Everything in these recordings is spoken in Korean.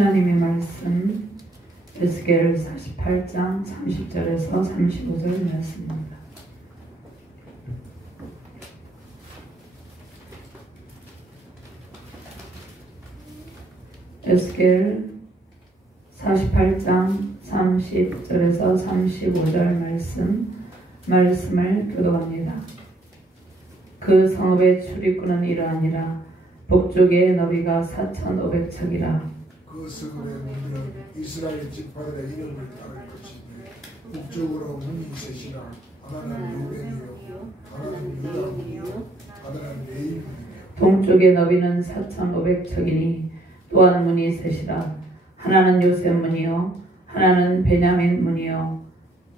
하나님의 말씀 에스겔 48장 30절에서 35절 말씀입니다. 에스겔 48장 30절에서 35절 말씀을 교독합니다. 그 성읍의 출입구는 이러하니라. 북쪽의 너비가 4,500척이라. 그 성읍의 문은 이스라엘 지파들의 이름을 따를 것인데 북쪽으로 문이 셋이라. 하나는 루벤이요, 하나는 유다문이요, 하나는 레위문이요. 동쪽의 너비는 4,500척이니 또한 문이 셋이라. 하나는 요셉 문이요, 하나는 베냐민 문이요,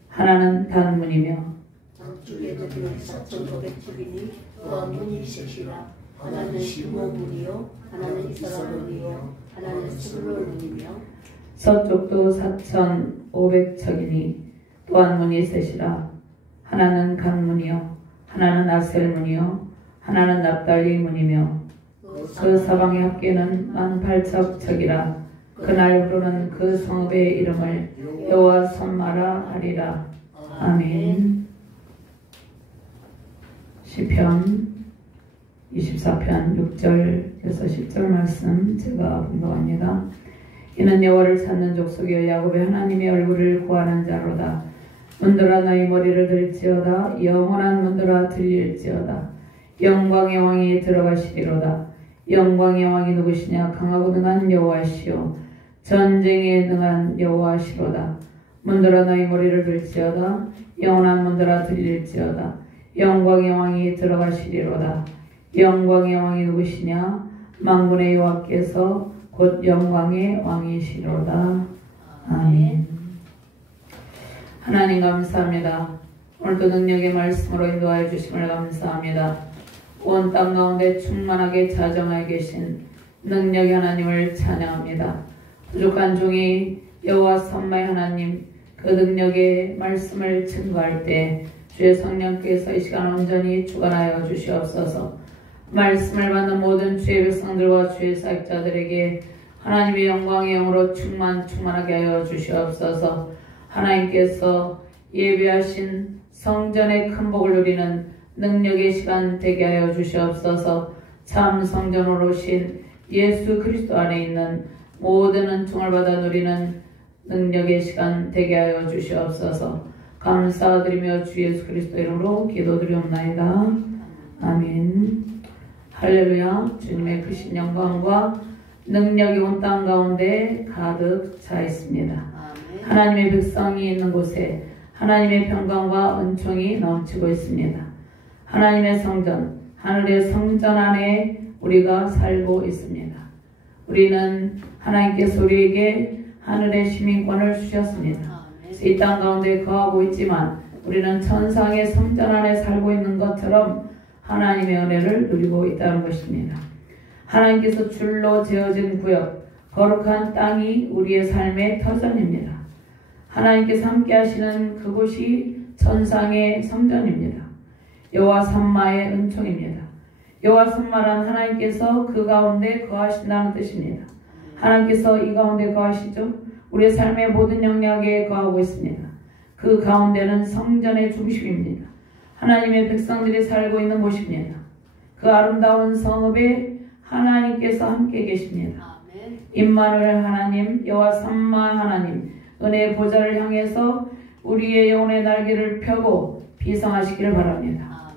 하나는 단 문이며. 남쪽의 너비는 4,500척이니 또한 문이 셋이라. 하나는 시므온 문이요, 하나는 이사갈 문이요, 하나는 스불론 문이며. 서쪽도 4,500척이니 또한 문이 셋이라. 하나는 간 문이요, 하나는 아셀 문이요, 하나는 납달리 문이며. 그 사방의 합계는 18,000척이라. 그날부로는 그 성읍의 이름을 여호와 선마라 하리라. 아멘. 시편 24편 6절에서 10절 말씀 제가 분석합니다. 이는 여호와를 찾는 족속이여 야곱의 하나님의 얼굴을 구하는 자로다. 문들아 너희 머리를 들지어다. 영원한 문들아 들릴지어다. 영광의 왕이 들어가시리로다. 영광의 왕이 누구시냐? 강하고 능한 여호와시요 전쟁에 능한 여호와시로다. 문들아 너희 머리를 들지어다. 영원한 문들아 들릴지어다. 영광의 왕이 들어가시리로다. 영광의 왕이 누구시냐? 만군의 여호와께서 곧 영광의 왕이시로다. 아멘. 하나님 감사합니다. 오늘도 능력의 말씀으로 인도하여 주심을 감사합니다. 온 땅 가운데 충만하게 자정하여 계신 능력의 하나님을 찬양합니다. 부족한 종이 여호와 선마의 하나님 그 능력의 말씀을 증거할 때 주의 성령께서 이 시간 온전히 주관하여 주시옵소서. 말씀을 받는 모든 주의 백성들과 주의 사역자들에게 하나님의 영광의 영으로 충만하게 하여 주시옵소서. 하나님께서 예비하신 성전의 큰 복을 누리는 능력의 시간 되게 하여 주시옵소서. 참 성전으로 오신 예수 그리스도 안에 있는 모든 은총을 받아 누리는 능력의 시간 되게 하여 주시옵소서. 감사드리며 주 예수 그리스도 이름으로 기도드리옵나이다. 아멘. 할렐루야. 주님의 크신 영광과 능력이 온 땅 가운데 가득 차 있습니다. 아멘. 하나님의 백성이 있는 곳에 하나님의 평강과 은총이 넘치고 있습니다. 하나님의 성전, 하늘의 성전 안에 우리가 살고 있습니다. 우리는 하나님께서 우리에게 하늘의 시민권을 주셨습니다. 이 땅 가운데 거하고 있지만 우리는 천상의 성전 안에 살고 있는 것처럼 하나님의 은혜를 누리고 있다는 것입니다. 하나님께서 줄로 지어진 구역, 거룩한 땅이 우리의 삶의 터전입니다. 하나님께서 함께 하시는 그곳이 천상의 성전입니다. 여호와 산마의 은총입니다. 여호와 산마란 하나님께서 그 가운데 거하신다는 뜻입니다. 하나님께서 이 가운데 거하시죠. 우리의 삶의 모든 영역에 거하고 있습니다. 그 가운데는 성전의 중심입니다. 하나님의 백성들이 살고 있는 곳입니다. 그 아름다운 성읍에 하나님께서 함께 계십니다. 임마누엘 하나님, 여호와 산마 하나님, 은혜의 보좌를 향해서 우리의 영혼의 날개를 펴고 비상하시기를 바랍니다.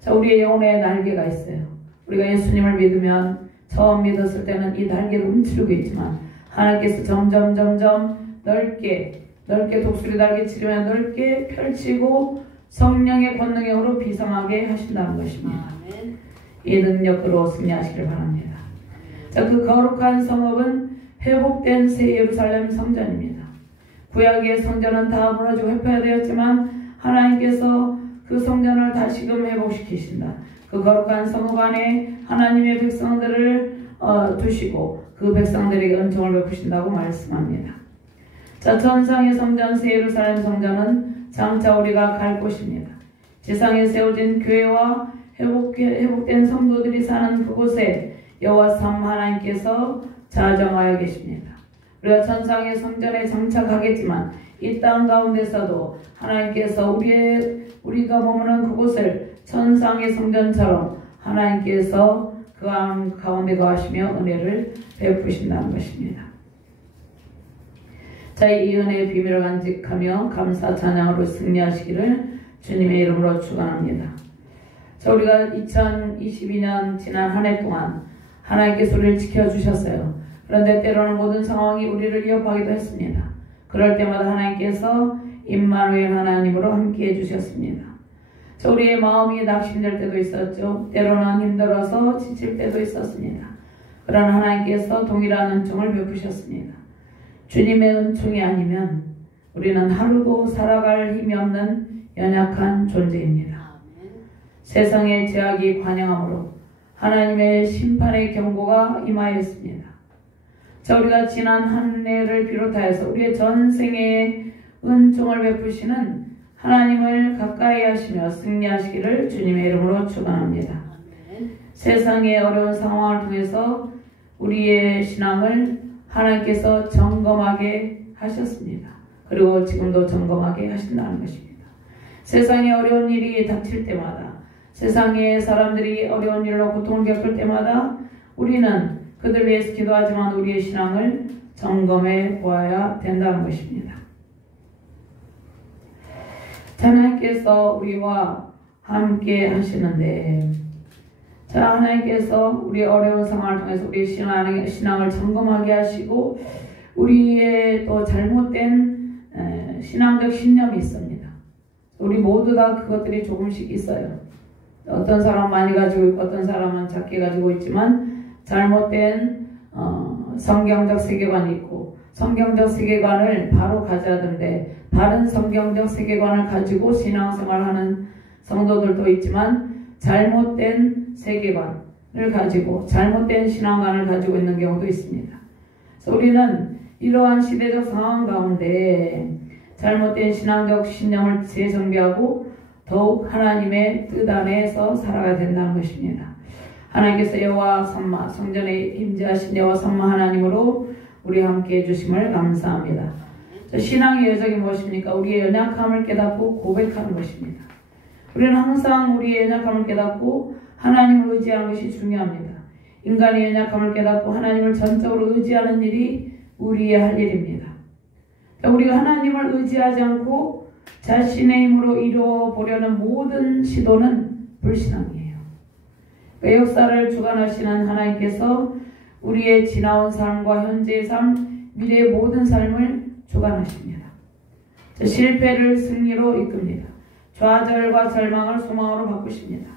자, 우리의 영혼의 날개가 있어요. 우리가 예수님을 믿으면 처음 믿었을 때는 이 날개를 움츠리고 있지만 하나님께서 점점 넓게 독수리 날개 치르면 넓게 펼치고 성령의 권능으로 비상하게 하신다는 것입니다. 이 능력으로 승리하시길 바랍니다. 자, 그 거룩한 성읍은 회복된 새 예루살렘 성전입니다. 구약의 성전은 다 무너지고 회파되었지만 하나님께서 그 성전을 다시금 회복시키신다. 그 거룩한 성읍 안에 하나님의 백성들을 두시고 그 백성들에게 은총을 베푸신다고 말씀합니다. 자, 천상의 성전 새 예루살렘 성전은 장차 우리가 갈 곳입니다. 지상에 세워진 교회와 회복된 성도들이 사는 그곳에 여호와 산 하나님께서 자정하여 계십니다. 우리가 천상의 성전에 장착하겠지만 이 땅 가운데서도 하나님께서 우리가 머무는 그곳을 천상의 성전처럼 하나님께서 그 가운데 거하시며 은혜를 베푸신다는 것입니다. 자, 이 은혜의 비밀을 간직하며 감사 찬양으로 승리하시기를 주님의 이름으로 축원합니다. 자, 우리가 2022년 지난 한 해 동안 하나님께서 우리를 지켜주셨어요. 그런데 때로는 모든 상황이 우리를 위협하기도 했습니다. 그럴 때마다 하나님께서 임마누엘 하나님으로 함께 해주셨습니다. 자, 우리의 마음이 낙심될 때도 있었죠. 때로는 힘들어서 지칠 때도 있었습니다. 그러나 하나님께서 동일한 은총을 베푸셨습니다. 주님의 은총이 아니면 우리는 하루도 살아갈 힘이 없는 연약한 존재입니다. 세상의 제약이 관영함으로 하나님의 심판의 경고가 임하였습니다. 자, 우리가 지난 한 해를 비롯하여서 우리의 전생의 은총을 베푸시는 하나님을 가까이 하시며 승리하시기를 주님의 이름으로 축원합니다. 세상의 어려운 상황을 통해서 우리의 신앙을 하나님께서 점검하게 하셨습니다. 그리고 지금도 점검하게 하신다는 것입니다. 세상에 어려운 일이 닥칠 때마다, 세상의 사람들이 어려운 일로 고통을 겪을 때마다 우리는 그들을 위해서 기도하지만 우리의 신앙을 점검해 보아야 된다는 것입니다. 하나님께서 우리와 함께 하시는데, 자, 하나님께서 우리 어려운 상황을 통해서 우리의 신앙을 점검하게 하시고 우리의 또 잘못된 신앙적 신념이 있습니다. 우리 모두 다 그것들이 조금씩 있어요. 어떤 사람은 많이 가지고 있고 어떤 사람은 작게 가지고 있지만 잘못된 성경적 세계관이 있고 성경적 세계관을 바로 가져야되는데 바른 성경적 세계관을 가지고 신앙생활하는 성도들도 있지만 잘못된 세계관을 가지고 잘못된 신앙관을 가지고 있는 경우도 있습니다. 그래서 우리는 이러한 시대적 상황 가운데 잘못된 신앙적 신념을 재정비하고 더욱 하나님의 뜻 안에서 살아가야 된다는 것입니다. 하나님께서 여호와 삼마 성전에 임재하신 여호와 삼마 하나님으로 우리 함께 해주심을 감사합니다. 신앙의 여정이 무엇입니까? 우리의 연약함을 깨닫고 고백하는 것입니다. 우리는 항상 우리의 연약함을 깨닫고 하나님을 의지하는 것이 중요합니다. 인간의 연약함을 깨닫고 하나님을 전적으로 의지하는 일이 우리의 할 일입니다. 우리가 하나님을 의지하지 않고 자신의 힘으로 이루어 보려는 모든 시도는 불신앙이에요. 그 역사를 주관하시는 하나님께서 우리의 지나온 삶과 현재의 삶, 미래의 모든 삶을 주관하십니다. 실패를 승리로 이끕니다. 좌절과 절망을 소망으로 바꾸십니다.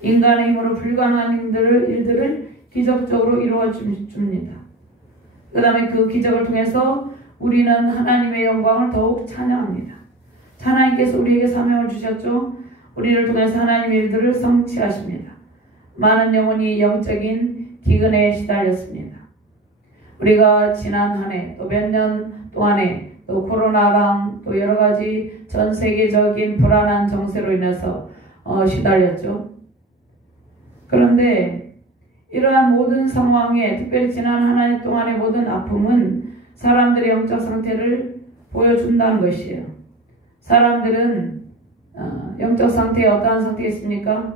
인간의 힘으로 불가능한 일들을 기적적으로 이루어 줍니다. 그 다음에 그 기적을 통해서 우리는 하나님의 영광을 더욱 찬양합니다. 하나님께서 우리에게 사명을 주셨죠. 우리를 통해서 하나님의 일들을 성취하십니다. 많은 영혼이 영적인 기근에 시달렸습니다. 우리가 지난 한 해 또 몇 년 동안에 또 코로나랑 또 여러 가지 전 세계적인 불안한 정세로 인해서 시달렸죠. 그런데 이러한 모든 상황에 특별히 지난 한 해 동안의 모든 아픔은 사람들의 영적 상태를 보여준다는 것이에요. 사람들은 영적 상태에 어떠한 상태가 있습니까?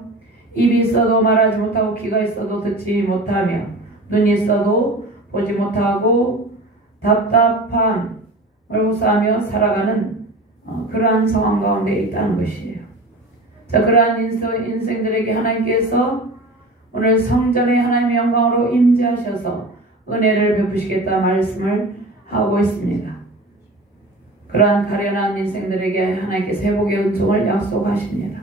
입이 있어도 말하지 못하고 귀가 있어도 듣지 못하며 눈이 있어도 보지 못하고 답답함을 호소하며 살아가는 그러한 상황 가운데 있다는 것이에요. 자, 그러한 인생들에게 하나님께서 오늘 성전에 하나님의 영광으로 임재하셔서 은혜를 베푸시겠다 말씀을 하고 있습니다. 그러한 가련한 인생들에게 하나님께서 회복의 은총을 약속하십니다.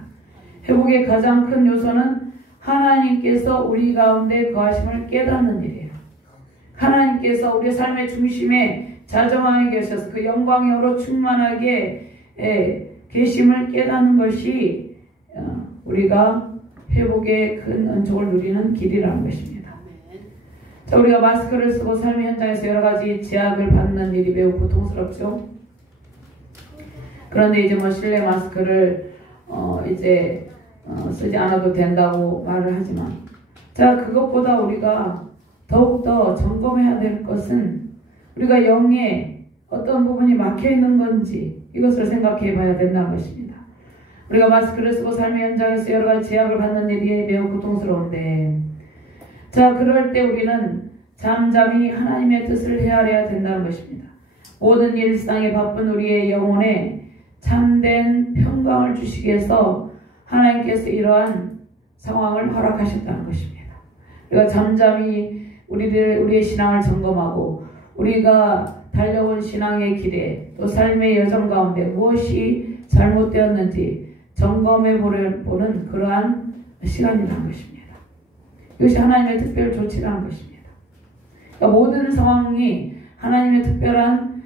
회복의 가장 큰 요소는 하나님께서 우리 가운데 거하심을 깨닫는 일이에요. 하나님께서 우리 삶의 중심에 자정하게 계셔서 그 영광으로 충만하게 계심을 깨닫는 것이 우리가 회복의 큰 은총을 누리는 길이라는 것입니다. 자, 우리가 마스크를 쓰고 삶의 현장에서 여러 가지 제약을 받는 일이 매우 고통스럽죠. 그런데 이제 실내 마스크를 이제 쓰지 않아도 된다고 말을 하지만, 자, 그것보다 우리가 더욱더 점검해야 될 것은 우리가 영에 어떤 부분이 막혀 있는 건지 이것을 생각해 봐야 된다는 것입니다. 우리가 마스크를 쓰고 삶의 현장에서 여러 가지 제약을 받는 일이 매우 고통스러운데, 자, 그럴 때 우리는 잠잠히 하나님의 뜻을 헤아려야 된다는 것입니다. 모든 일상에 바쁜 우리의 영혼에 참된 평강을 주시기 위해서 하나님께서 이러한 상황을 허락하셨다는 것입니다. 우리가 잠잠히 우리의 신앙을 점검하고 우리가 달려온 신앙의 길에 또 삶의 여정 가운데 무엇이 잘못되었는지 점검해 보는 그러한 시간이라는 것입니다. 이것이 하나님의 특별 조치라는 것입니다. 그러니까 모든 상황이 하나님의 특별한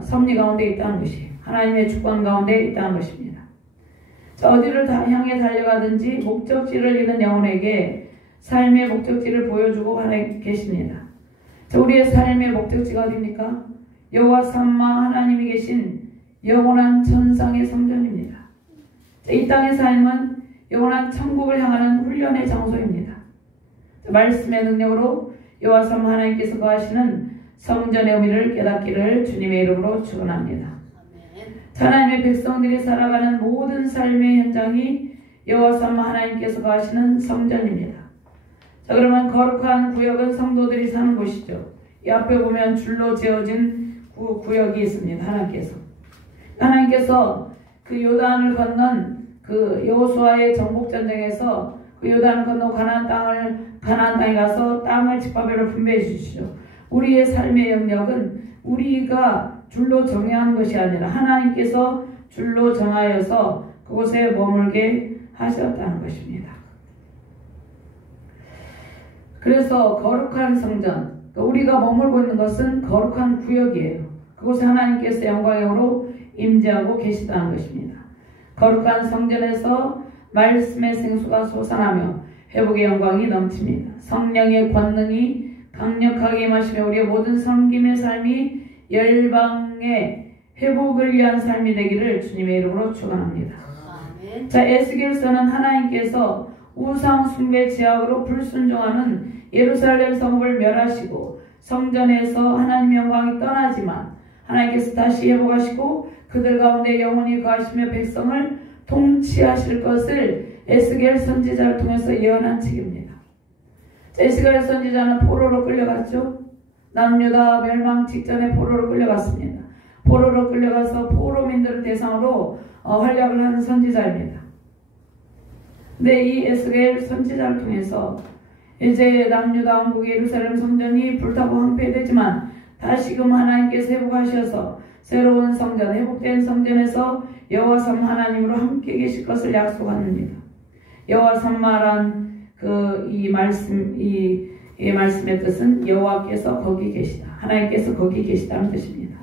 섭리 가운데 있다는 것이에요. 하나님의 주권 가운데 있다는 것입니다. 자, 어디를 향해 달려가든지 목적지를 잃은 영혼에게 삶의 목적지를 보여주고 계십니다. 자, 우리의 삶의 목적지가 어디입니까? 여호와 삼마 하나님이 계신 영원한 천상의 성전입니다. 자, 이 땅의 삶은 영원한 천국을 향하는 훈련의 장소입니다. 자, 말씀의 능력으로 여호와 삼마 하나님께서 거하시는 성전의 의미를 깨닫기를 주님의 이름으로 축원합니다. 하나님의 백성들이 살아가는 모든 삶의 현장이 여호와 삼마 하나님께서 거하시는 성전입니다. 자, 그러면 거룩한 구역은 성도들이 사는 곳이죠. 이 앞에 보면 줄로 지어진 구역이 있습니다. 하나님께서 그 요단을 건넌 그 여호수아의 정복 전쟁에서 그 요단을 건너 가나안 땅에 가서 땅을 집합으로 분배해 주시죠. 우리의 삶의 영역은 우리가 줄로 정해한 것이 아니라 하나님께서 줄로 정하여서 그곳에 머물게 하셨다는 것입니다. 그래서 거룩한 성전, 우리가 머물고 있는 것은 거룩한 구역이에요. 그곳에 하나님께서 영광의 영으로 임재하고 계시다는 것입니다. 거룩한 성전에서 말씀의 생수가 솟아나며 회복의 영광이 넘칩니다. 성령의 권능이 강력하게 임하시며 우리의 모든 섬김의 삶이 열방의 회복을 위한 삶이 되기를 주님의 이름으로 축원합니다. 자, 에스겔서는 하나님께서 우상 숭배 제약으로 불순종하는 예루살렘 성읍을 멸하시고 성전에서 하나님의 영광이 떠나지만 하나님께서 다시 회복하시고 그들 가운데 영원히 거하시며 백성을 통치하실 것을 에스겔 선지자를 통해서 예언한 책입니다. 에스겔 선지자는 포로로 끌려갔죠. 남유다 멸망 직전에 포로로 끌려갔습니다. 포로로 끌려가서 포로민들을 대상으로 활약을 하는 선지자입니다. 근데 이 에스겔 선지자를 통해서 이제 남유다 왕국 예루살렘 성전이 불타고 황폐되지만 다시금 하나님께서 회복하셔서 새로운 성전, 회복된 성전에서 여호와 삼마 하나님으로 함께 계실 것을 약속합니다. 여호와 삼마란 이 말씀의 뜻은 여호와께서 거기 계시다. 하나님께서 거기 계시다는 뜻입니다.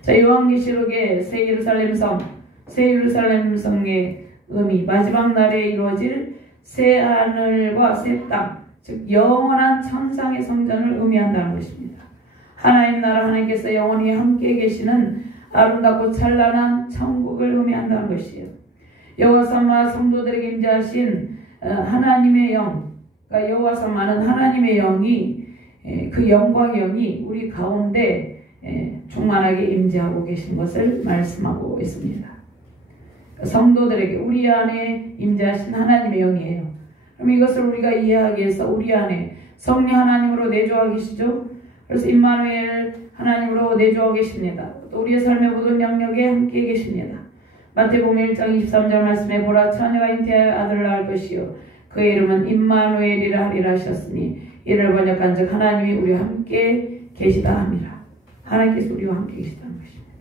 자, 요한계시록의 새 예루살렘 성의 의미, 마지막 날에 이루어질 새 하늘과 새 땅, 즉 영원한 천상의 성전을 의미한다는 것입니다. 하나님 나라 하나님께서 영원히 함께 계시는 아름답고 찬란한 천국을 의미한다는 것이에요. 여호와 삼마 성도들에게 임재하신 하나님의 영, 그러니까 여호와 삼마는 하나님의 영이 그 영광의 영이 우리 가운데 충만하게 임재하고 계신 것을 말씀하고 있습니다. 성도들에게 우리 안에 임재하신 하나님의 영이에요. 그럼 이것을 우리가 이해하기 위해서 우리 안에 성령 하나님으로 내주하고 계시죠. 그래서 임마누엘 하나님으로 내주하고 계십니다. 또 우리의 삶의 모든 영역에 함께 계십니다. 마태복음 1장 23절 말씀에 보라 처녀가 잉태하여 아들을 낳을 것이요 그의 이름은 임마누엘이라 하리라 하셨으니 이를 번역한 즉 하나님이 우리와 함께 계시다 함이라. 하나님께서 우리와 함께 계시다는 것입니다.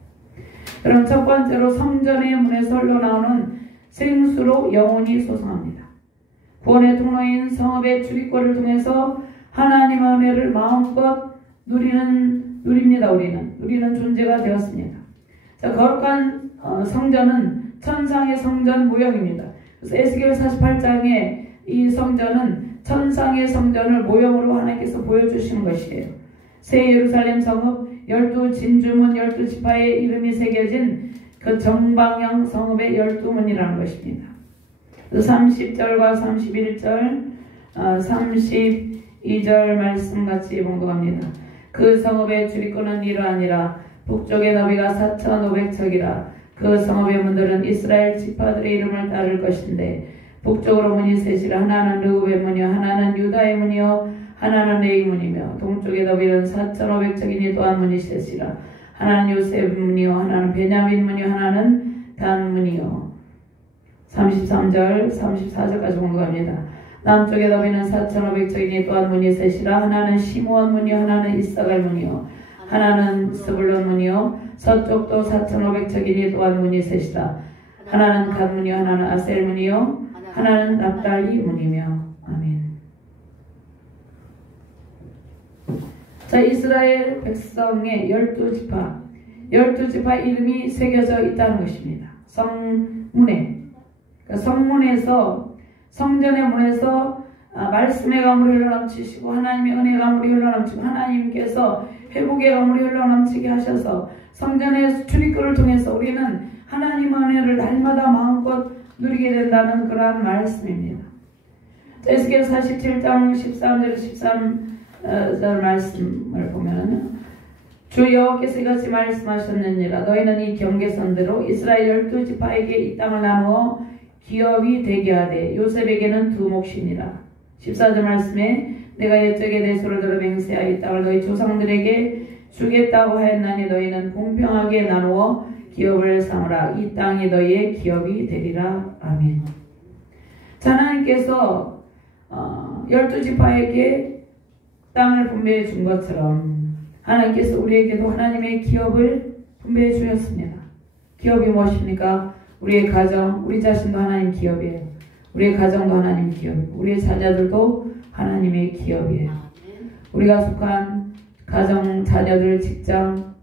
그럼 첫 번째로 성전의 문에서 흘러나오는 생수로 영혼이 소성합니다. 구원의 통로인 성읍의 출입구를 통해서 하나님의 은혜를 마음껏 누립니다. 우리는 존재가 되었습니다. 자, 거룩한 성전은 천상의 성전 모형입니다. 그래서 에스겔 48장에 이 성전은 천상의 성전을 모형으로 하나님께서 보여주시는 것이에요. 새 예루살렘 성읍 12진주문 12지파의 이름이 새겨진 그 정방형 성읍의 12문이라는 것입니다. 30절과 31절 32절 말씀 같이 봉독합니다. 그 성읍의 출입구는 이러하니라. 북쪽의 너비가 4,500척이라. 그 성읍의 문들은 이스라엘 지파들의 이름을 따를 것인데 북쪽으로 문이 셋이라. 하나는 르우벤 문이요 하나는 유다의 문이요 하나는 레위 문이며 동쪽의 너비는 4,500척이니 또한 문이 셋이라. 하나는 요셉 문이요 하나는 베냐민 문이요 하나는 단 문이요. 33절 34절까지 공부합니다. 남쪽의 너비는 4,500척이니 또한 문이 셋이라. 하나는 시므온 문이요 하나는 이사갈 문이요 하나는 스불론 문이요 서쪽도 4,500척이니 또한 문이 셋이라. 하나는 갓 문이요 하나는 아셀 문이요 하나는 납달리 문이며. 아멘. 자, 이스라엘 백성의 12지파 12지파 이름이 새겨져 있다는 것입니다. 성문에, 그러니까 성문에서, 성전의 문에서 말씀의 가물이 흘러넘치시고 하나님의 은혜의 가물이 흘러넘치고 하나님께서 회복의 가물이 흘러넘치게 하셔서 성전의 출입구를 통해서 우리는 하나님의 은혜를 날마다 마음껏 누리게 된다는 그러한 말씀입니다. 에스겔 47장 13절 13절 말씀을 보면 주 여호와께서 이같이 말씀하셨느니라. 너희는 이 경계선대로 이스라엘 12지파에게 이 땅을 나누어 기업이 되게 하되 요셉에게는 두 몫이니라. 14절 말씀에 내가 옛적에 내 소를 들어 맹세하여 이 땅을 너희 조상들에게 주겠다고 하였나니 너희는 공평하게 나누어 기업을 삼으라. 이 땅이 너희의 기업이 되리라. 아멘. 자, 하나님께서 12지파에게 땅을 분배해 준 것처럼 하나님께서 우리에게도 하나님의 기업을 분배해 주셨습니다. 기업이 무엇입니까? 우리의 가정, 우리 자신도 하나님 기업이에요. 우리의 가정도 하나님 기업이고 우리의 자녀들도 하나님의 기업이에요. 우리가 속한 가정, 자녀들, 직장,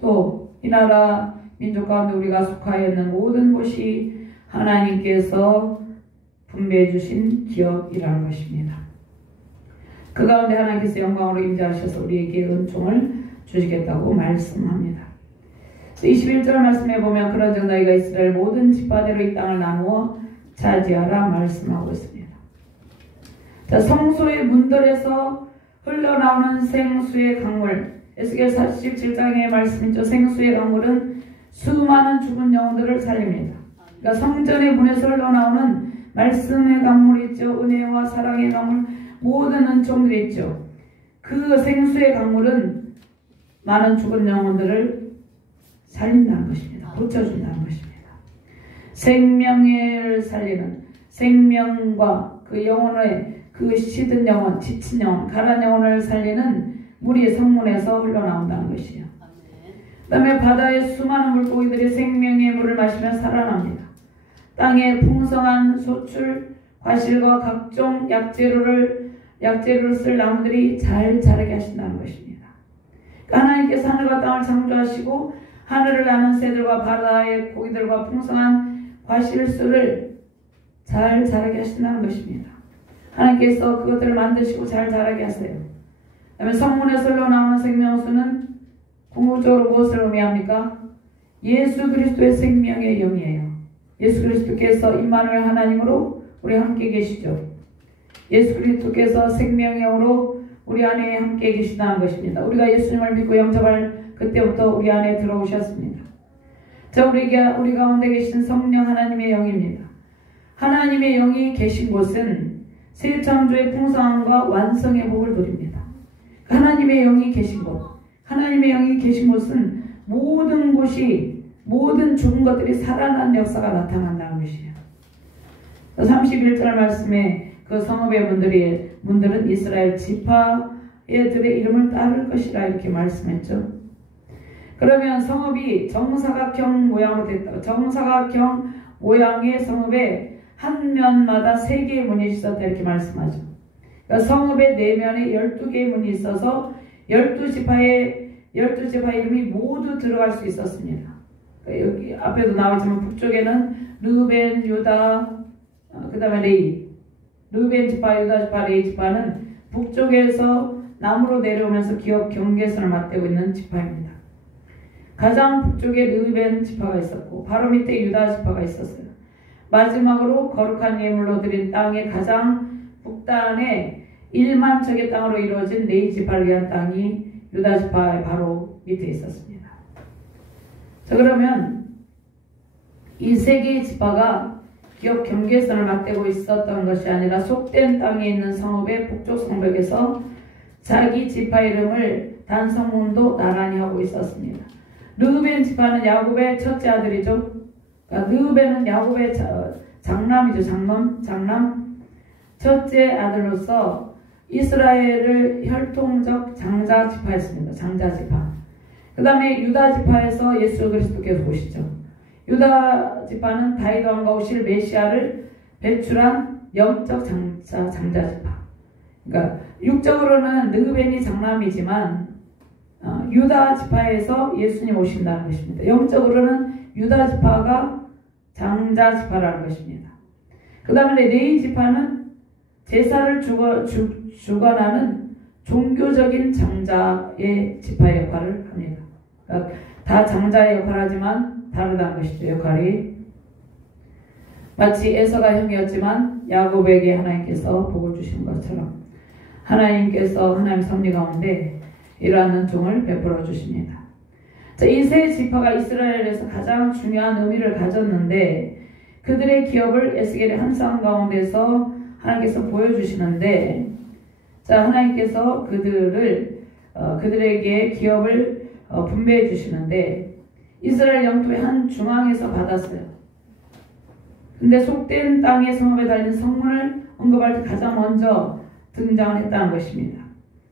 또 이 나라 민족 가운데 우리가 속하여 있는 모든 곳이 하나님께서 분배해 주신 기업이라는 것입니다. 그 가운데 하나님께서 영광으로 임재하셔서 우리에게 은총을 주시겠다고 말씀합니다. 21절 말씀에 보면 그런즉 너희가 이스라엘 모든 지파대로 이 땅을 나누어 차지하라 말씀하고 있습니다. 자, 성소의 문들에서 흘러나오는 생수의 강물, 에스겔 47장의 말씀이죠. 생수의 강물은 수많은 죽은 영혼들을 살립니다. 그러니까 성전의 문에서 흘러나오는 말씀의 강물이 있죠. 은혜와 사랑의 강물, 모든 은총들이 있죠. 그 생수의 강물은 많은 죽은 영혼들을 살린다는 것입니다. 고쳐준다는 것입니다. 생명을 살리는 생명과 그 영혼의 그 시든 영혼, 지친 영혼, 가란 영혼을 살리는 물이 성문에서 흘러나온다는 것이에요. 그 다음에 바다의 수많은 물고기들이 생명의 물을 마시며 살아납니다. 땅에 풍성한 소출, 과실과 각종 약재료를 쓸 나무들이 잘 자라게 하신다는 것입니다. 하나님께서 하늘과 땅을 창조하시고 하늘을 나는 새들과 바다의 고기들과 풍성한 과실수를 잘 자라게 하신다는 것입니다. 하나님께서 그것들을 만드시고 잘 자라게 하세요. 그다음에 성문에서 흘러나오는 생명수는 궁극적으로 무엇을 의미합니까? 예수 그리스도의 생명의 영이에요. 예수 그리스도께서 임마누엘 하나님으로 우리 함께 계시죠. 예수 그리스도께서 생명의 영으로 우리 안에 함께 계시다는 것입니다. 우리가 예수님을 믿고 영접할 그때부터 우리 안에 들어오셨습니다. 자, 우리 가운데 계신 성령 하나님의 영입니다. 하나님의 영이 계신 곳은 새 창조의 풍성함과 완성의 복을 누립니다. 하나님의 영이 계신 곳, 하나님의 영이 계신 곳은 모든 곳이, 모든 죽은 것들이 살아난 역사가 나타난다는 것이에요. 31절 말씀에 그 성읍의 문들은 이스라엘 지파들의 이름을 따를 것이라 이렇게 말씀했죠. 그러면 성읍이 정사각형 모양으로 됐다. 정사각형 모양의 성읍에 한 면마다 3개의 문이 있었다 이렇게 말씀하죠. 그러니까 성읍의 4면에 12개의 문이 있어서 12지파의 이름이 모두 들어갈 수 있었습니다. 그러니까 여기 앞에도 나오지만 북쪽에는 르우벤, 유다, 그 다음에 레위. 르우벤 지파, 유다 지파, 레위 지파는 북쪽에서 남으로 내려오면서 기업 경계선을 맞대고 있는 지파입니다. 가장 북쪽에 르우벤 지파가 있었고 바로 밑에 유다 지파가 있었어요. 마지막으로 거룩한 예물로 드린 땅의 가장 북단에 1만 척의 땅으로 이루어진 레위 지파를 위한 땅이 유다 지파의 바로 밑에 있었습니다. 자, 그러면 이 세 개의 지파가 기업 경계선을 맞대고 있었던 것이 아니라 속된 땅에 있는 성읍의 북쪽 성벽에서 자기 지파 이름을 단 성문도 나란히 하고 있었습니다. 르우벤 지파는 야곱의 첫째 아들이죠. 그러니까 르우벤은 야곱의 장남이죠. 장남 첫째 아들로서 이스라엘을 혈통적 장자 지파였습니다. 장자 지파. 그 다음에 유다 지파에서 예수 그리스도께서 오시죠. 유다 지파는 다윗 왕과 오실 메시아를 배출한 영적 장자 지파. 그러니까 육적으로는 르우벤이 장남이지만 유다 지파에서 예수님 오신다는 것입니다. 영적으로는 유다 지파가 장자 지파라는 것입니다. 그 다음에 레위 지파는 제사를 주관하는 종교적인 장자의 지파의 역할을 합니다. 그러니까 다 장자의 역할을 하지만 다르다는 것이죠. 역할이 마치 에서가 형이었지만 야곱에게 하나님께서 복을 주신 것처럼 하나님께서 하나님 섭리 가운데 이러한 은총을 베풀어 주십니다. 자, 이 세 지파가 이스라엘에서 가장 중요한 의미를 가졌는데 그들의 기업을 에스겔의 환상 가운데서 하나님께서 보여주시는데, 자, 하나님께서 그들에게 기업을 분배해 주시는데 이스라엘 영토의 한 중앙에서 받았어요. 근데 속된 땅의 성읍에 달린 성문을 언급할 때 가장 먼저 등장을 했다는 것입니다.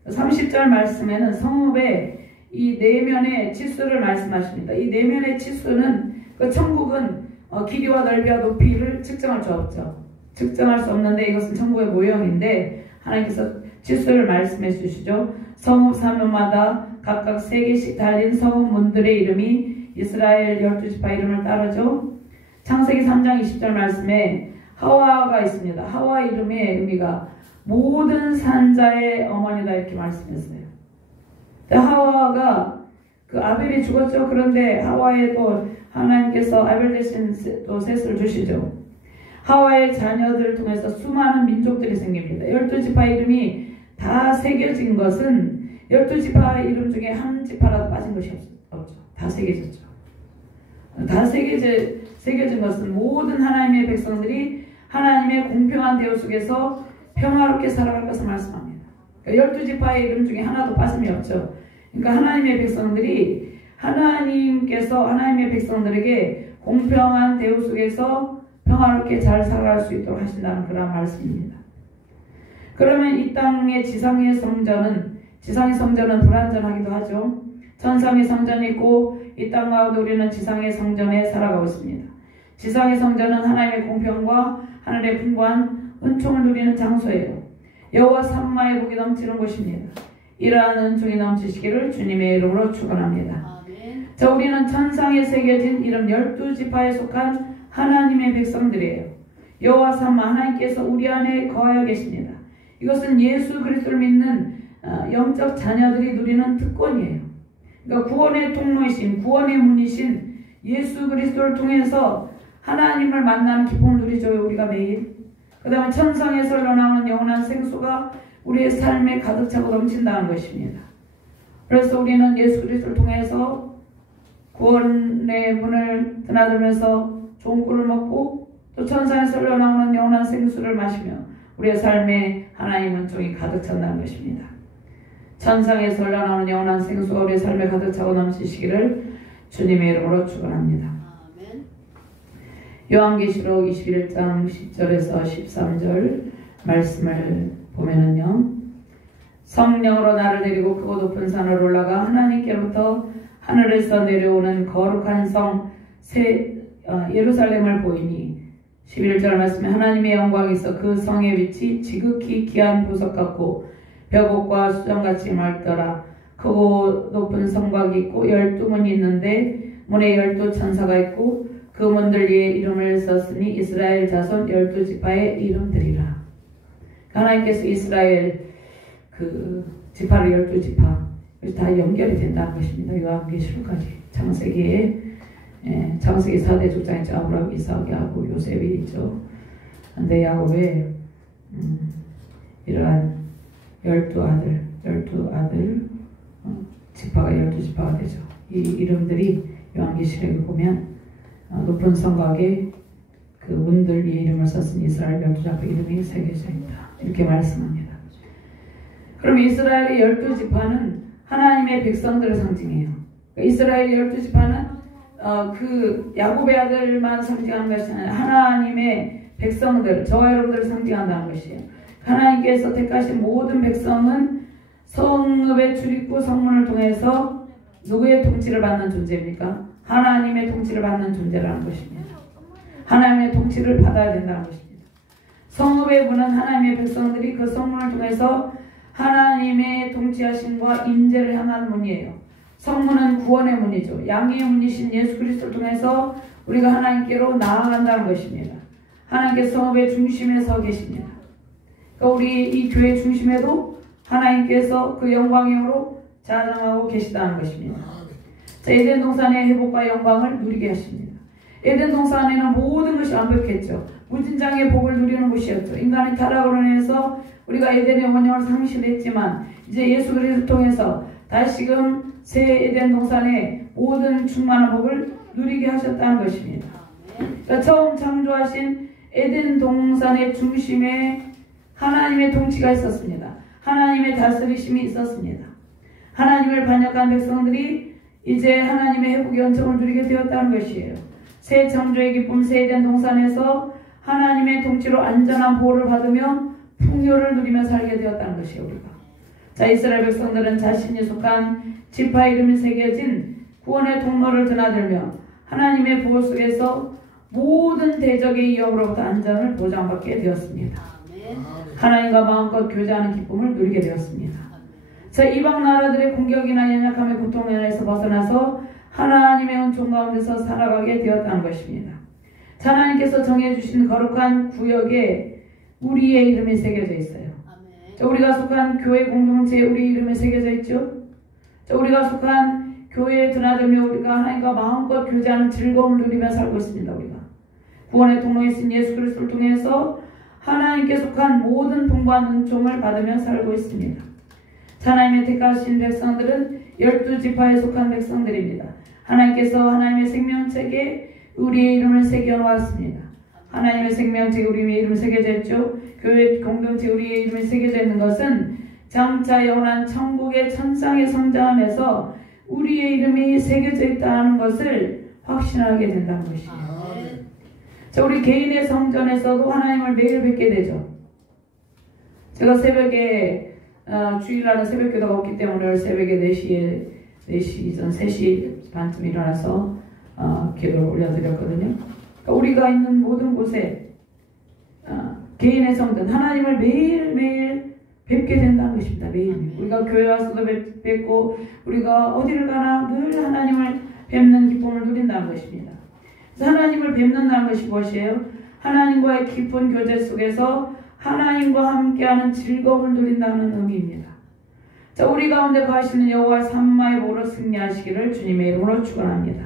30절 말씀에는 성읍의 이 내면의 치수를 말씀하십니다. 이 내면의 치수는 그 천국은 길이와 넓이와 높이를 측정할 수 없죠. 측정할 수 없는데 이것은 천국의 모형인데 하나님께서 치수를 말씀해 주시죠. 성읍 사면마다 각각 3개씩 달린 성읍 문들의 이름이 이스라엘 12지파 이름을 따르죠. 창세기 3장 20절 말씀에 하와가 있습니다. 하와 이름의 의미가 모든 산자의 어머니다 이렇게 말씀했어요. 하와가 그 아벨이 죽었죠. 그런데 하와에 또 하나님께서 아벨 대신 또 셋을 주시죠. 하와의 자녀들을 통해서 수많은 민족들이 생깁니다. 12지파 이름이 다 새겨진 것은 12지파 이름 중에 한 지파라도 빠진 것이 없죠. 다 새겨졌죠. 다 새겨진 것은 모든 하나님의 백성들이 하나님의 공평한 대우 속에서 평화롭게 살아갈 것을 말씀합니다. 그러니까 12지파의 이름 중에 하나도 빠짐이 없죠. 그러니까 하나님의 백성들이 하나님께서 하나님의 백성들에게 공평한 대우 속에서 평화롭게 잘 살아갈 수 있도록 하신다는 그런 말씀입니다. 그러면 이 땅의 지상의 성전은 불완전하기도 하죠. 천상의 성전이 있고 이 땅 가운데 우리는 지상의 성전에 살아가고 있습니다. 지상의 성전은 하나님의 공평과 하늘의 풍부한 은총을 누리는 장소예요. 여호와 삼마의 복이 넘치는 곳입니다. 이러한 은총이 넘치시기를 주님의 이름으로 축원합니다. 자, 우리는 천상에 새겨진 이름 12지파에 속한 하나님의 백성들이에요. 여호와 삼마 하나님께서 우리 안에 거하여 계십니다. 이것은 예수 그리스도를 믿는 영적 자녀들이 누리는 특권이에요. 그러니까 구원의 통로이신 구원의 문이신 예수 그리스도를 통해서 하나님을 만나는 기쁨을 누리죠. 우리가 매일. 그 다음에 천상에서 흘러나오는 영원한 생수가 우리의 삶에 가득 차고 넘친다는 것입니다. 그래서 우리는 예수 그리스도를 통해서 구원의 문을 드나들면서 좋은 꿀을 먹고 또 천상에서 흘러나오는 영원한 생수를 마시며 우리의 삶에 하나님의 은총이 가득 찬다는 것입니다. 천상에서 흘러나오는 영원한 생수가 우리의 삶에 가득 차고 넘치시기를 주님의 이름으로 축원합니다. 요한계시록 21장 10절에서 13절 말씀을 보면은요, 성령으로 나를 데리고 크고 높은 산으로 올라가 하나님께로부터 하늘에서 내려오는 거룩한 성 예루살렘을 보이니 11절 말씀에 하나님의 영광이 있어 그 성의 빛이 지극히 귀한 보석 같고 벽옥과 수정같이 맑더라. 크고 높은 성곽이 있고 12문이 있는데 문에 12천사가 있고 그 문들 위에 이름을 썼으니 이스라엘 자손 12지파의 이름들이라. 하나님께서 이스라엘 그 지파를 12지파 다 연결이 된다는 것입니다. 요한계시록까지 창세기 4대 족장이죠. 아브라함, 이삭, 야곱, 요셉이 있죠. 근데 야곱의 이러한 12아들 지파가 12지파가 되죠. 이 이름들이 요한계시록에 보면 높은 성곽에 그 문들 위에 이름을 썼으니 이스라엘 12지파 이름이 새겨져 있다. 이렇게 말씀합니다. 그럼 이스라엘의 12지파는 하나님의 백성들을 상징해요. 이스라엘의 12지파는 그 야곱의 아들만 상징하는 것이 아니라 하나님의 백성들, 저와 여러분들을 상징한다는 것이에요. 하나님께서 택하신 모든 백성은 성읍의 출입구 성문을 통해서 누구의 통치를 받는 존재입니까? 하나님의 통치를 받는 존재라는 것입니다. 하나님의 통치를 받아야 된다는 것입니다. 성읍의 문은 하나님의 백성들이 그 성문을 통해서 하나님의 통치하심과 임재를 향한 문이에요. 성문은 구원의 문이죠. 양의 문이신 예수 그리스도를 통해서 우리가 하나님께로 나아간다는 것입니다. 하나님께서 성읍의 중심에 서 계십니다. 그러니까 우리 이 교회 중심에도 하나님께서 그 영광의 영으로 자정하고 계시다는 것입니다. 자, 에덴 동산의 회복과 영광을 누리게 하십니다. 에덴 동산에는 모든 것이 완벽했죠. 무진장의 복을 누리는 곳이었죠. 인간의 타락으로 인해서 우리가 에덴의 원형을 상실했지만 이제 예수 그리스도를 통해서 다시금 새 에덴 동산의 모든 충만한 복을 누리게 하셨다는 것입니다. 그러니까 처음 창조하신 에덴 동산의 중심에 하나님의 통치가 있었습니다. 하나님의 다스리심이 있었습니다. 하나님을 반역한 백성들이 이제 하나님의 회복의 은총을 누리게 되었다는 것이에요. 새 창조의 기쁨 새 에덴 동산에서 하나님의 통치로 안전한 보호를 받으며 풍요를 누리며 살게 되었다는 것이에요. 우리가. 자, 이스라엘 백성들은 자신이 속한 지파 이름이 새겨진 구원의 통로를 드나들며 하나님의 보호 속에서 모든 대적의 위협으로부터 안전을 보장받게 되었습니다. 하나님과 마음껏 교제하는 기쁨을 누리게 되었습니다. 자, 이방 나라들의 공격이나 연약함의 고통에서 벗어나서 하나님의 은총 가운데서 살아가게 되었다는 것입니다. 자, 하나님께서 정해주신 거룩한 구역에 우리의 이름이 새겨져 있어요. 자, 우리가 속한 교회 공동체에 우리 이름이 새겨져 있죠. 자, 우리가 속한 교회에 드나들며 우리가 하나님과 마음껏 교제하는 즐거움을 누리며 살고 있습니다. 우리가 구원의 통로이신 예수 그리스도를 통해서 하나님께 속한 모든 풍부한 은총을 받으며 살고 있습니다. 하나님의 택하신 백성들은 12지파에 속한 백성들입니다. 하나님께서 하나님의 생명책에 우리의 이름을 새겨놓았습니다. 하나님의 생명책에 우리의 이름을 새겨져 있죠. 교회 공동체에 우리의 이름이 새겨져 있는 것은 장차 영원한 천국의 천상의 성장 안에서 우리의 이름이 새겨져 있다는 것을 확신하게 된다는 것입니다. 자, 우리 개인의 성전에서도 하나님을 매일 뵙게 되죠. 제가 새벽에 주일날은 새벽기도가 없기 때문에 오늘 새벽에 4시 전 3시 반쯤 일어나서 기도를 올려드렸거든요. 그러니까 우리가 있는 모든 곳에 개인의 성전 하나님을 매일매일 뵙게 된다는 것입니다. 매일매일. 우리가 교회 와서도 뵙고 우리가 어디를 가나 늘 하나님을 뵙는 기쁨을 누린다는 것입니다. 그래서 하나님을 뵙는다는 것이 무엇이에요? 하나님과의 깊은 교제 속에서 하나님과 함께하는 즐거움을 누린다는 의미입니다. 자, 우리 가운데 거하시는 여호와 삼마의 복으로 승리하시기를 주님의 이름으로 축원합니다.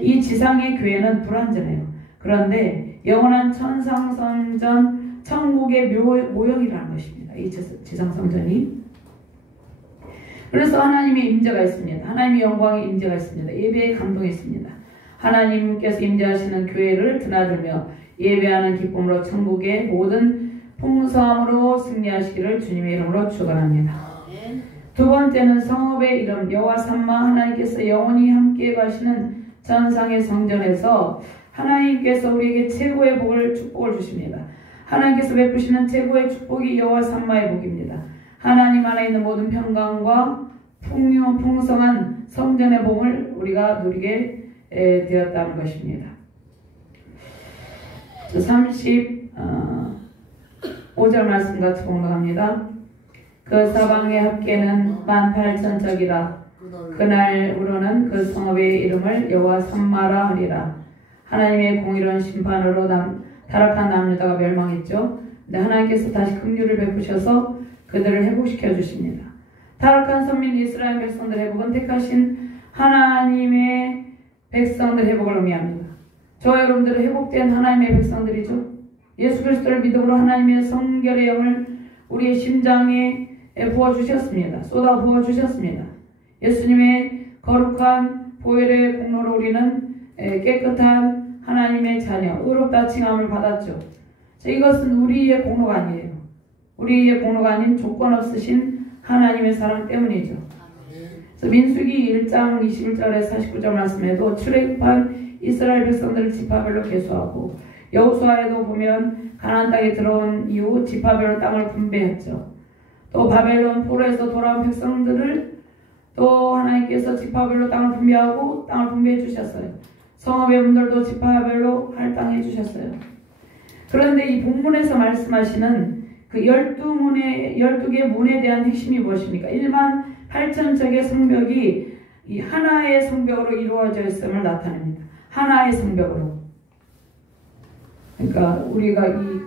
이 지상의 교회는 불완전해요. 그런데 영원한 천상성전 천국의 모형이라는 것입니다. 이 지상성전이. 그래서 하나님의 임재가 있습니다. 하나님의 영광의 임재가 있습니다. 예배의 감동이 있습니다. 하나님께서 임재하시는 교회를 드나들며 예배하는 기쁨으로 천국의 모든 풍성함으로 승리하시기를 주님의 이름으로 축원합니다. 두 번째는 성읍의 이름 여호와 삼마 하나님께서 영원히 함께 가시는 전상의 성전에서 하나님께서 우리에게 최고의 축복을 주십니다. 하나님께서 베푸시는 최고의 축복이 여호와 삼마의 복입니다. 하나님 안에 있는 모든 평강과 풍성한 성전의 복을 우리가 누리게 되었다는 것입니다. 35절 말씀 같이 공독합니다. 그 사방의 합계는 18,000척이라. 그날으로는 그 성읍의 이름을 여호와 삼마라 하리라. 하나님의 공의로운 심판으로 타락한 남유다가 멸망했죠. 근데 하나님께서 다시 긍휼을 베푸셔서 그들을 회복시켜 주십니다. 타락한 선민 이스라엘 백성들 회복은 택하신 하나님의 백성들 회복을 의미합니다. 저와 여러분들은 회복된 하나님의 백성들이죠. 예수 그리스도를 믿음으로 하나님의 성결의 영을 우리의 심장에 부어주셨습니다. 쏟아 부어주셨습니다. 예수님의 거룩한 보혈의 공로로 우리는 깨끗한 하나님의 자녀, 의롭다 칭함을 받았죠. 이것은 우리의 공로가 아니에요. 우리의 공로가 아닌 조건 없으신 하나님의 사랑 때문이죠. 그래서 민수기 1장 21절에 49절 말씀에도 출애굽한 이스라엘 백성들을 지파별로 계수하고 여호수아에도 보면 가나안 땅에 들어온 이후 지파별로 땅을 분배했죠. 또 바벨론 포로에서 돌아온 백성들을 또 하나님께서 지파별로 땅을 분배하고 땅을 분배해 주셨어요. 성읍의 문들도 지파별로 할당해 주셨어요. 그런데 이 본문에서 말씀하시는 그 12개의 문에 대한 핵심이 무엇입니까? 18,000척의 성벽이 이 하나의 성벽으로 이루어져 있음을 나타냅니다. 하나의 성벽으로. 그러니까 우리가 이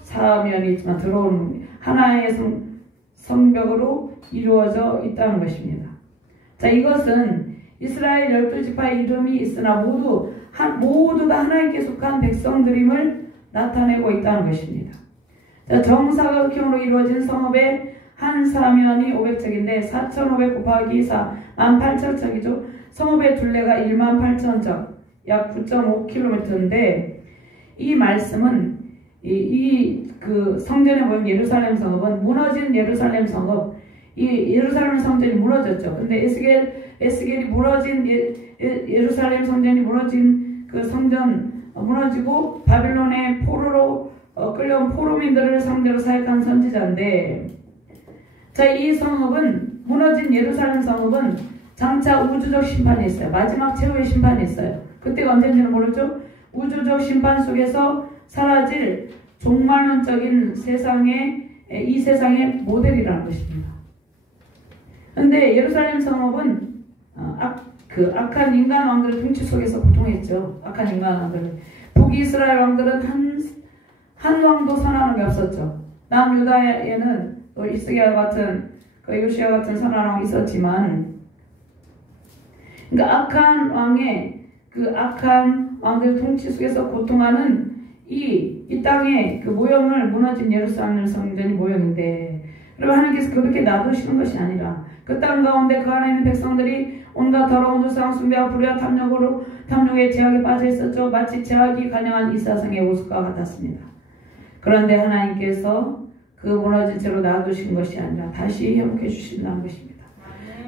사면이 있지만 들어오는 하나의 성벽으로 이루어져 있다는 것입니다. 자, 이것은 이스라엘 12지파의 이름이 있으나 모두가 하나님께 속한 백성들임을 나타내고 있다는 것입니다. 자, 정사각형으로 이루어진 성읍의 한 사면이 500척인데 4,500 곱하기 4, 18,000척이죠. 성읍의 둘레가 18,000척, 약 9.5km인데 이 말씀은 그 성전에 보면 예루살렘 성읍은 무너진 예루살렘 성읍, 이 예루살렘 성전이 무너졌죠. 근데 에스겔이 무너진 예루살렘 성전이 무너진 그 성전 무너지고 바빌론의 포로로 끌려온 포로민들을 상대로 사역한 선지자인데, 자, 이 성읍은 무너진 예루살렘 성읍은 장차 우주적 심판이 있어요. 마지막 최후의 심판이 있어요. 그때가 언제인지는 모르죠. 우주적 심판 속에서 사라질 종말론적인 이 세상의 모델이라는 것입니다. 그런데 예루살렘 성읍은 악한 인간 왕들의 통치 속에서 고통했죠. 악한 인간 왕들. 북이스라엘 왕들은 한 왕도 선하는 게 없었죠. 남유다에는 또 이스기야 같은 요시야 같은 선한 왕이 있었지만, 그러니까 악한 왕들의 통치 속에서 고통하는 이 땅의 그 모형을 무너진 예루살렘 성전이 모형인데, 그러면 하나님께서 그렇게 놔두시는 것이 아니라 그 땅 가운데 그 안에 있는 백성들이 온갖 더러운 우상 숭배와 불의와 탐욕의 제약에 빠져 있었죠. 마치 제약이 가능한 이사성의 모습과 같았습니다. 그런데 하나님께서 그 무너진 채로 놔두신 것이 아니라 다시 회복해 주신다는 것입니다.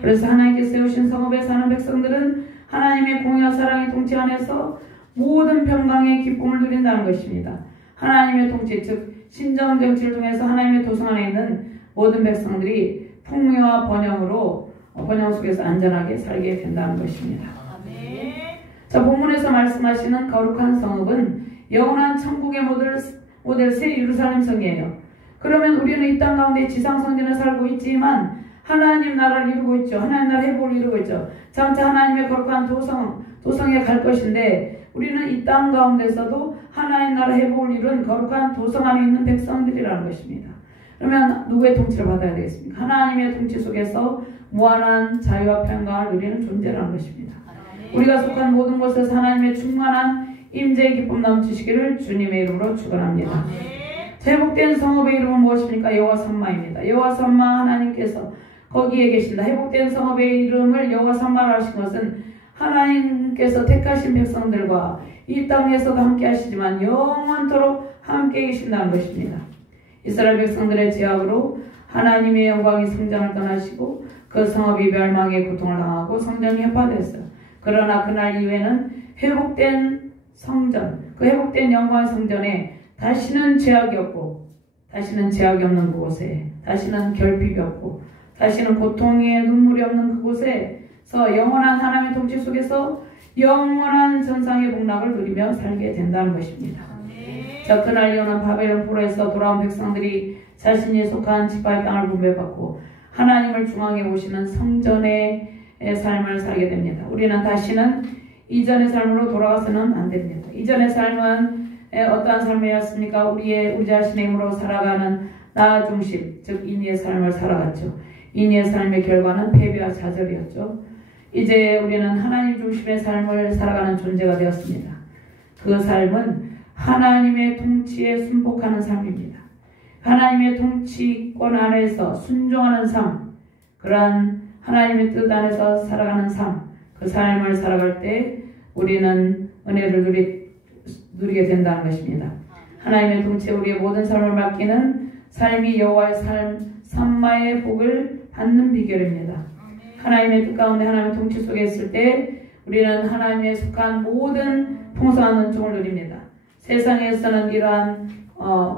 그래서 하나님께서 세우신 성읍에 사는 백성들은 하나님의 공의와 사랑의 통치 안에서 모든 평강의 기쁨을 누린다는 것입니다. 하나님의 통치, 즉 신정 정치를 통해서 하나님의 도성 안에 있는 모든 백성들이 풍요와 번영 속에서 안전하게 살게 된다는 것입니다. 자, 본문에서 말씀하시는 거룩한 성읍은 영원한 천국의 모델 새 예루살렘 성이에요. 그러면 우리는 이 땅 가운데 지상 성전에 살고 있지만 하나님 나라를 이루고 있죠. 하나님 나라 회복을 이루고 있죠. 장차 하나님의 거룩한 도성에 갈 것인데, 우리는 이 땅 가운데서도 하나님 나라 회복을 이룬 거룩한 도성 안에 있는 백성들이라는 것입니다. 그러면 누구의 통치를 받아야 되겠습니까? 하나님의 통치 속에서 무한한 자유와 평강을 누리는 존재라는 것입니다. 우리가 속한 모든 곳에서 하나님의 충만한 임재의 기쁨 넘치시기를 주님의 이름으로 축원합니다. 회복된 성읍의 이름은 무엇입니까? 여호와 삼마입니다. 여호와 삼마 하나님께서 거기에 계신다. 회복된 성읍의 이름을 여호와 삼마로 하신 것은 하나님께서 택하신 백성들과 이 땅에서도 함께 하시지만 영원토록 함께 계신다는 것입니다. 이스라엘 백성들의 죄악으로 하나님의 영광이 성전을 떠나시고 그 성읍이 멸망의 고통을 당하고 성전이 회파되었어요. 그러나 그날 이후에는 회복된 성전, 그 회복된 영광의 성전에 다시는 죄악이 없고, 다시는 죄악이 없는 그곳에, 다시는 결핍이 없고, 다시는 고통의 눈물이 없는 그곳에서 영원한 하나님의 통치 속에서 영원한 전상의 복락을 누리며 살게 된다는 것입니다. 자, 그날 이후는 바벨론 포로에서 돌아온 백성들이 자신이 속한 지파의 땅을 분배받고 하나님을 중앙에 모시는 성전의 삶을 살게 됩니다. 우리는 다시는 이전의 삶으로 돌아가서는 안 됩니다. 이전의 삶은 어떠한 삶이었습니까? 우리 자신의 힘으로 살아가는 나 중심, 즉 인위의 삶을 살아갔죠. 인위의 삶의 결과는 패배와 좌절이었죠. 이제 우리는 하나님 중심의 삶을 살아가는 존재가 되었습니다. 그 삶은 하나님의 통치에 순복하는 삶입니다. 하나님의 통치권 안에서 순종하는 삶, 그러한 하나님의 뜻 안에서 살아가는 삶, 그 삶을 살아갈 때 우리는 은혜를 누리게 된다는 것입니다. 하나님의 통치에 우리의 모든 삶을 맡기는 삶이 여호와의 삶, 삼마의 복을 받는 비결입니다. 하나님의 뜻 가운데 하나님의 통치 속에 있을 때 우리는 하나님에 속한 모든 풍성한 은총을 누립니다. 세상에서는 이러한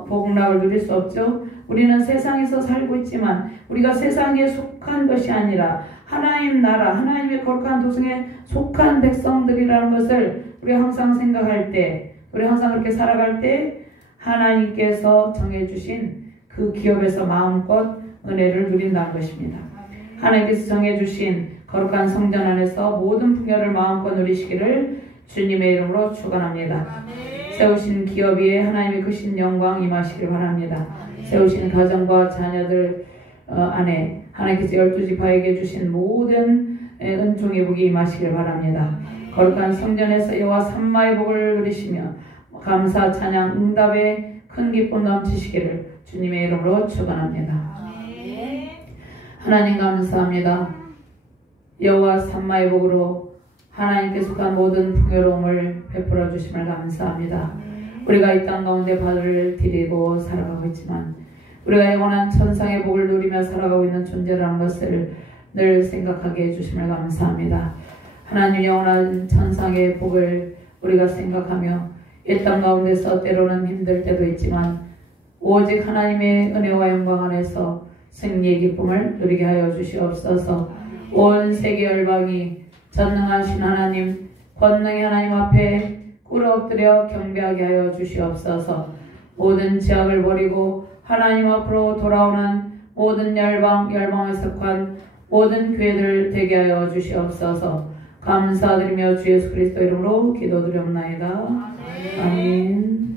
복락을 누릴 수 없죠. 우리는 세상에서 살고 있지만 우리가 세상에 속한 것이 아니라 하나님 나라, 하나님의 거룩한 도성에 속한 백성들이라는 것을 우리가 항상 생각할 때, 우리 항상 그렇게 살아갈 때 하나님께서 정해주신 그 기업에서 마음껏 은혜를 누린다는 것입니다. 하나님께서 정해주신 거룩한 성전 안에서 모든 풍요를 마음껏 누리시기를 주님의 이름으로 축원합니다. 세우신 기업 위에 하나님의 크신 영광 임하시길 바랍니다. 세우신 가정과 자녀들 안에 하나님께서 12지파에게 주신 모든 은총의 복이 임하시길 바랍니다. 거룩한 성전에서 여호와 삼마의 복을 누리시며 감사 찬양 응답에 큰 기쁨 넘치시기를 주님의 이름으로 축원합니다. 하나님 감사합니다. 여호와 삼마의 복으로 하나님께 속한 모든 풍요로움을 베풀어 주심을 감사합니다. 우리가 이 땅 가운데 발을 디디고 살아가고 있지만 우리가 영원한 천상의 복을 누리며 살아가고 있는 존재라는 것을 늘 생각하게 해주심을 감사합니다. 하나님 영원한 천상의 복을 우리가 생각하며 이 땅 가운데서 때로는 힘들 때도 있지만 오직 하나님의 은혜와 영광 안에서 승리의 기쁨을 누리게 하여 주시옵소서. 온 세계 열방이 전능하신 하나님, 권능의 하나님 앞에 꿇어 엎드려 경배하게 하여 주시옵소서. 모든 죄악을 버리고 하나님 앞으로 돌아오는 모든 열방에 속한 모든 교회들 되게 하여 주시옵소서. 감사드리며 주 예수 그리스도 이름으로 기도드리옵나이다. 아멘.